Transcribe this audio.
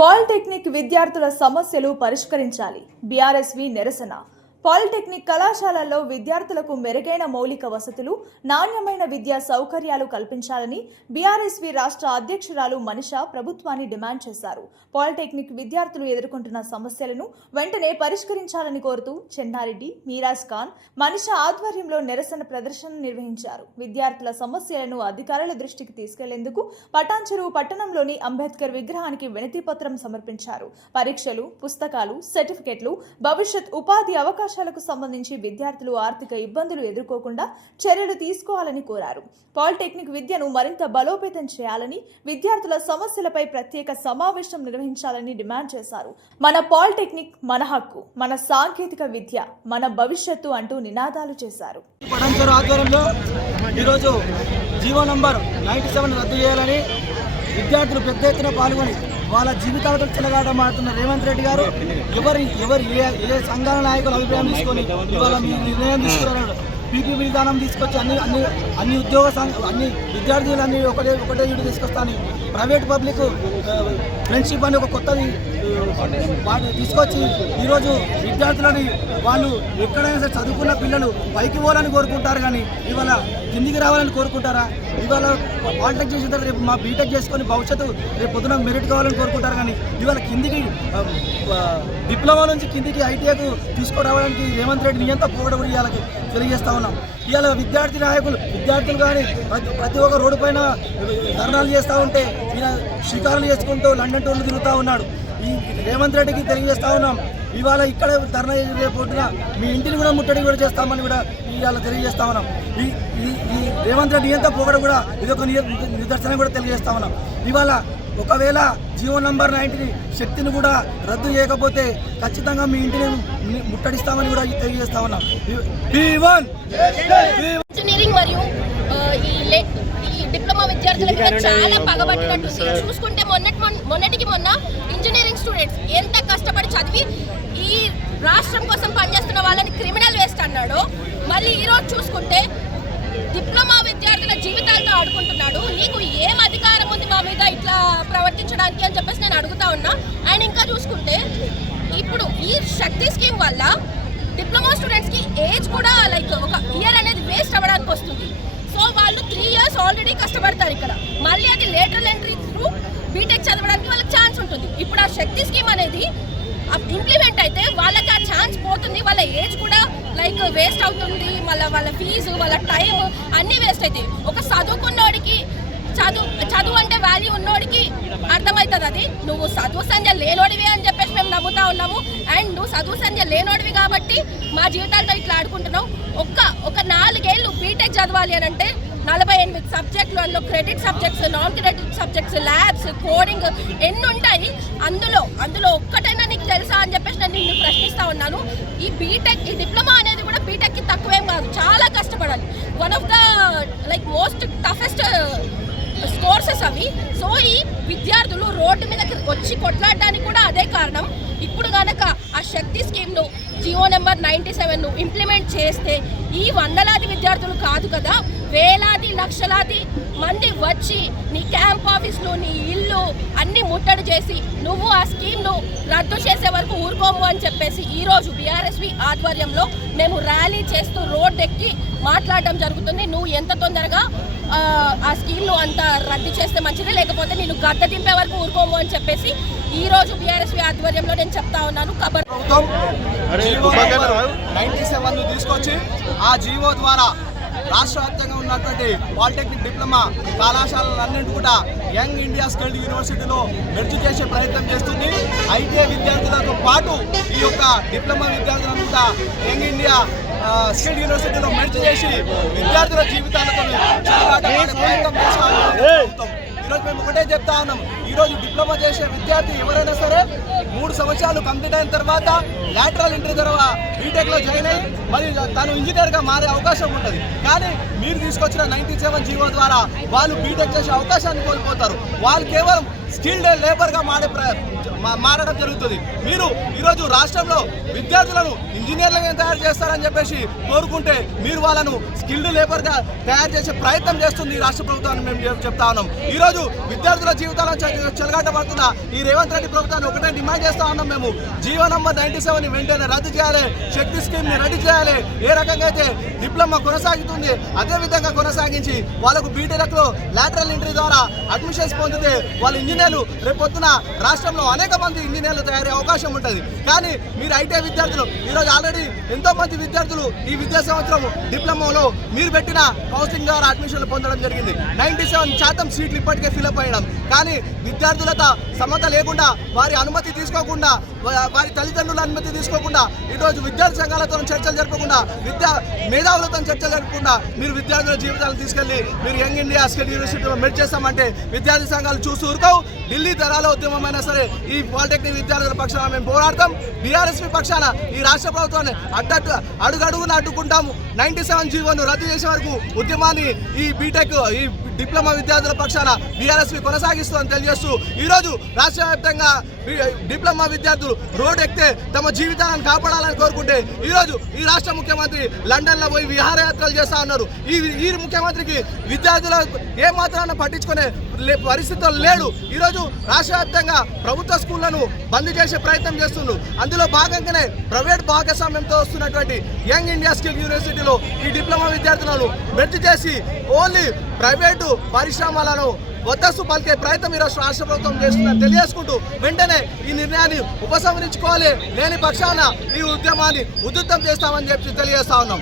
Polytechnic విద్యార్థుల సమస్యలు పరిష్కరించాలి. బీఆర్ఎస్వి నిరసన. పాలిటెక్నిక్ కళాశాలల్లో విద్యార్థులకు మెరుగైన మౌలిక వసతులు, నాణ్యమైన విద్యా సౌకర్యాలు కల్పించాలని బీఆర్ఎస్వి రాష్ట్ర అధ్యక్షురాలు మనిషా ప్రభుత్వాన్ని డిమాండ్ చేశారు. పాలిటెక్నిక్ విద్యార్థులు ఎదుర్కొంటున్న సమస్యలను వెంటనే పరిష్కరించాలని కోరుతూ చెన్నారెడ్డి, మీరాజ్ ఖాన్, మనిషా ఆధ్వర్యంలో నిరసన ప్రదర్శన నిర్వహించారు. విద్యార్థుల సమస్యలను అధికారుల దృష్టికి తీసుకెళ్లేందుకు పటాన్చెరు పట్టణంలోని అంబేద్కర్ విగ్రహానికి వినతి పత్రం సమర్పించారు. పరీక్షలు, పుస్తకాలు, సర్టిఫికెట్లు, భవిష్యత్ ఉపాధి అవకాశాలకు సంబంధించి విద్యార్థులు ఆర్థిక ఇబ్బందులు ఎదుర్కోకుండా చర్యలు తీసుకోవాలని కోరారు. పాలిటెక్నిక్ విద్యను మరింత బలోపేతం చేయాలని, విద్యార్థుల సమస్యలపై ప్రత్యేక సమావేశం నిర్వహించాలని డిమాండ్ చేశారు. మన పాలిటెక్నిక్ మన హక్కు, మన సాంకేతిక విద్య మన భవిష్యత్తు అంటూ నినాదాలు చేశారు. పటాన్చెరు ఆధ్వర్యంలో ఈరోజు జీవో నంబర్ 97 రద్దు చేయాలని విద్యార్థులు పెద్ద ఎత్తున పాల్గొని వాళ్ళ జీవితాలతో చెలగాటమాడుతున్న రేవంత్ రెడ్డి గారు ఏ సంఘాల నాయకుల అభిప్రాయం తీసుకొని ఇవాళ మీ నిర్ణయం తీసుకున్నారు. పీపీ విధానం తీసుకొచ్చి అన్ని అన్ని విద్యార్థులన్నీ ఒకటే ఇటు తీసుకొస్తాను. ప్రైవేట్ పబ్లిక్ ఫ్రెండ్షిప్ అని ఒక కొత్తది తీసుకొచ్చి ఈరోజు విద్యార్థులని వాళ్ళు ఎక్కడైనా సరే చదువుకున్న పిల్లలు పైకి పోవాలని కోరుకుంటారు, కానీ ఇవాళ కిందికి రావాలని కోరుకుంటారా? ఇవాళ పాలిటెక్ చేసిన తర్వాత రేపు మా బీటెక్ చేసుకొని భవిష్యత్తు రేపు పొద్దున మెరిట్ కావాలని కోరుకుంటారు, కానీ ఇవాళ కిందికి డిప్లొమా నుంచి కిందికి ఐటీఐకు తీసుకురావడానికి రేవంత్ రెడ్డి నియంత పోవడం ఇవాళకి తెలియజేస్తా ఉన్నాం. ఇవాళ విద్యార్థులు కానీ ప్రతి ఒక్క రోడ్డు పైన ధర్నాలు చేస్తూ ఉంటే ఈయన షికారులు చేసుకుంటూ లండన్ టూర్లు తిరుగుతూ ఉన్నాడు. ఈ రేవంత్ రెడ్డికి తెలియజేస్తా ఉన్నాం, ఇవాళ ఇక్కడ ధర్నా రేపొద్దున మీ ఇంటిని కూడా ముట్టడి కూడా చేస్తామని కూడా ఇవాళ తెలియజేస్తా ఉన్నాం. ఈ రేవంత్ రెడ్డి ఎంత పోగడం కూడా ఇదొక నిదర్శనం కూడా తెలియజేస్తా ఉన్నాం. ఇవాళ ఒకవేళ జీవో నంబర్ 90 శక్తిని కూడా రద్దు చేయకపోతే ఖచ్చితంగా మీ ఇంటిని ముట్టడిస్తామని కూడా తెలియజేస్తా ఉన్నాం. ఇంజనీరింగ్ మరియు ఈ డిప్లొమా విద్యార్థుల మీద చాలా పగబట్టినట్టు చూసుకుంటే మొన్నటికి మొన్న ఇంజనీరింగ్ స్టూడెంట్స్ ఎంత కష్టపడి చదివి ఈ రాష్ట్రం కోసం పనిచేస్తున్న వాళ్ళని క్రిమినల్ వేస్ట్ అన్నాడు. మళ్ళీ ఈరోజు చూసుకుంటే డిప్లొమా విద్యార్థుల జీవితాలతో ఆడుకుంటున్నాడు. నీకు ఏం అధికారం ఉంది మా మీద ఇట్లా ప్రవర్తించడానికి అని చెప్పేసి నేను అడుగుతా ఉన్నా. అండ్ ఇంకా చూసుకుంటే ఇప్పుడు ఈ శక్తి స్కీమ్ వల్ల డిప్లొమా స్టూడెంట్స్కి ఏజ్ కూడా లైక్ ఒక ఇయర్ అనేది వేస్ట్ అవ్వడానికి వస్తుంది. సో వాళ్ళు 3 years ఆల్రెడీ కష్టపడతారు ఇక్కడ, మళ్ళీ అది లేటరల్ ఎంట్రీ త్రూ బీటెక్ చదవడానికి వాళ్ళకి ఛాన్స్ ఉంటుంది. ఇప్పుడు ఆ శక్తి స్కీమ్ అనేది ఇంప్లిమెంట్ అయితే వాళ్ళకి ఆ ఛాన్స్ పోతుంది, వాళ్ళ ఏజ్ కూడా లైక్ వేస్ట్ అవుతుంది, మళ్ళీ వాళ్ళ ఫీజు, వాళ్ళ టైం అన్నీ వేస్ట్ అవుతాయి. ఒక చదువుకున్నోడికి చదువు అంటే వాల్యూ ఉన్నోడికి అర్థమవుతుంది. అది నువ్వు చదువు సంధ్య లేనోడివి అని చెప్పేసి మేము నమ్ముతా ఉన్నాము. అండ్ నువ్వు చదువు సంధ్య లేనోడివి కాబట్టి మా జీవితాలతో ఇట్లా ఆడుకుంటున్నావు. ఒక 4 ఏళ్ళు బీటెక్ చదవాలి అని అంటే 48 సబ్జెక్టులు, అందులో credit subjects, non credit subjects, labs, coding ఎన్ని ఉంటాయి. అందులో ఒక్కటైనా నీకు తెలుసా అని చెప్పేసి నేను నిన్ను ప్రశ్నిస్తా ఉన్నాను. ఈ డిప్లొమా అనేది కూడా బీటెక్కి తక్కువేం కాదు, చాలా కష్టపడాలి. One of the like most toughest courses అవి. సో ఈ విద్యార్థులు రోడ్డు మీదకి వచ్చి కొట్లాడడానికి కూడా అదే కారణం. ఇప్పుడు కనుక ఆ శక్తి స్కీమ్ను జియో నెంబర్ 97ను ఇంప్లిమెంట్ చేస్తే ఈ వందలాది విద్యార్థులు కాదు కదా, వేలాది లక్షలాది మంది వచ్చి నీ క్యాంప్ ఆఫీసులు, నీ ఇల్లు అన్ని ముట్టడి చేసి నువ్వు ఆ స్కీమ్ను రద్దు చేసే వరకు ఊరుకోము అని చెప్పేసి ఈరోజు బీఆర్ఎస్వి ఆధ్వర్యంలో మేము ర్యాలీ చేస్తూ రోడ్ ఎక్కి మాట్లాడడం జరుగుతుంది. నువ్వు ఎంత తొందరగా ఆ స్కీమ్ను అంత రద్దు చేస్తే మంచిది, లేకపోతే నేను గద్ద దింపే వరకు ఊరుకోము అని చెప్పేసి ఈరోజు బీఆర్ఎస్వి ఆధ్వర్యంలో నేను చెప్తా ఉన్నాను. 97 తీసుకొచ్చి ఆ జీవో ద్వారా రాష్ట్ర వ్యాప్తంగా ఉన్నటువంటి పాలిటెక్నిక్ డిప్లొమా కళాశాలలన్నింటి కూడా యంగ్ ఇండియా స్కిల్డ్ యూనివర్సిటీలో మెర్జ్ చేసే ప్రయత్నం చేస్తుంది. ఐటీఐ విద్యార్థులతో పాటు ఈ యొక్క డిప్లొమా విద్యార్థులను కూడా యంగ్ ఇండియా స్కిల్డ్ యూనివర్సిటీలో మెర్జ్ చేసి విద్యార్థుల జీవితాలతో ప్రయత్నం చేస్తాం. ఈరోజు మేము ఒకటే చెప్తా ఉన్నాం, ఈరోజు డిప్లొమా చేసే విద్యార్థి ఎవరైనా సరే 3 సంవత్సరాలు కంప్లీట్ అయిన తర్వాత లాటరల్ ఎంట్రీ ద్వారా బీటెక్లో జాయిన్ అయ్యి మరి తను ఇంజనీర్గా మారే అవకాశం ఉంటుంది. కానీ మీరు తీసుకొచ్చిన 97 జీవో ద్వారా వాళ్ళు బీటెక్ చేసే అవకాశాన్ని కోల్పోతారు. వాళ్ళు కేవలం స్కిల్డ్ లేబర్గా మారడం జరుగుతుంది. మీరు ఈరోజు రాష్ట్రంలో విద్యార్థులను ఇంజనీర్లుగా తయారు చేస్తారని చెప్పేసి కోరుకుంటే మీరు వాళ్ళను స్కిల్డ్ లేబర్గా తయారు చేసే ప్రయత్నం చేస్తుంది ఈ రాష్ట్ర ప్రభుత్వాన్ని మేము చెప్తా ఉన్నాం. ఈరోజు విద్యార్థుల జీవితాలను చెలగాటపడుతున్న ఈ రేవంత్ రెడ్డి ప్రభుత్వాన్ని ఒకటే డిమాండ్ చేస్తా ఉన్నాం. మేము జీవో నంబర్ 97ని వెంటనే రద్దు చేయాలి, శక్తి స్కీమ్ని రద్దు చేయాలి. ఏ రకంగా అయితే డిప్లొమా కొనసాగుతుంది అదే విధంగా కొనసాగించి వాళ్ళకు బీటెక్లో లాటరల్ ఎంట్రీ ద్వారా అడ్మిషన్స్ పొందితే వాళ్ళు ఇంజనీర్లు రేపు పొద్దున రాష్ట్రంలో అనేక మంది ఇంజనీర్లు తయారయ్యే అవకాశం ఉంటుంది. కానీ మీరు ఐటీ విద్యార్థులు ఈరోజు ఆల్రెడీ ఎంతో మంది విద్యార్థులు ఈ విద్యా సంవత్సరం డిప్లొమాలో మీరు పెట్టిన కౌన్సిలింగ్ ద్వారా అడ్మిషన్లు పొందడం జరిగింది. 97% సీట్లు ఇప్పటికే ఫిల్అప్ అయ్యడం. కానీ విద్యార్థులతో సమత లేకుండా వారి అనుమతి తీసుకోకుండా వారి తల్లిదండ్రుల అనుమతి తీసుకోకుండా ఈరోజు విద్యార్థి సంఘాలతో చర్చలు జరపకుండా మేధావులతో చర్చలు జరపకుండా మీరు విద్యార్థుల జీవితాలను తీసుకెళ్లి మీరు యంగ్ ఇండియా స్కిల్ యూనివర్సిటీలో మెడ్ చేస్తామంటే విద్యార్థి సంఘాలు చూసి ఊరుకోవు. ఢిల్లీ తరాల ఉద్యమమైనా సరే ఈ పాలిటెక్నిక్ విద్యార్థుల పక్షాన మేము పోరాడతాం. బీఆర్ఎస్పీ పక్షాన ఈ రాష్ట్ర ప్రభుత్వాన్ని అడుగడుగున అడ్డుకుంటాము. 97 జీవోను రద్దు చేసే వరకు ఉద్యమాన్ని ఈ బీటెక్ ఈ డిప్లొమా విద్యార్థుల పక్షాన బీఆర్ఎస్పీ కొనసాగిస్తుందని తెలియజేస్తూ ఈరోజు రాష్ట్ర వ్యాప్తంగా డిప్లొమా విద్యార్థులు రోడ్డు ఎక్కితే తమ జీవితాలను కాపాడాలని కోరుకుంటే ఈరోజు ఈ రాష్ట్ర ముఖ్యమంత్రి లండన్లో పోయి విహారయాత్రలు చేస్తూ ఉన్నారు. ఈ ముఖ్యమంత్రికి విద్యార్థుల ఏమాత్రాన్ని పట్టించుకునే పరిస్థితులు లేడు. ఈరోజు రాష్ట్ర వ్యాప్తంగా ప్రభుత్వ స్కూళ్లను బంద్ చేసే ప్రయత్నం చేస్తున్నారు. అందులో భాగంగానే ప్రైవేట్ భాగస్వామ్యంతో వస్తున్నటువంటి యంగ్ ఇండియా స్కిల్ యూనివర్సిటీలో ఈ డిప్లొమా విద్యార్థులను మెర్జ్ చేసి ఓన్లీ ప్రైవేటు పరిశ్రమలను వద్దస్తు పలికే ప్రయత్నం ఈరోజు రాష్ట్ర ప్రభుత్వం చేస్తుందని తెలియజేసుకుంటూ వెంటనే ఈ నిర్ణయాన్ని ఉపసంహరించుకోవాలి. లేని పక్షాన ఈ ఉద్యమాన్ని ఉధృతం చేస్తామని చెప్పి తెలియజేస్తా ఉన్నాం.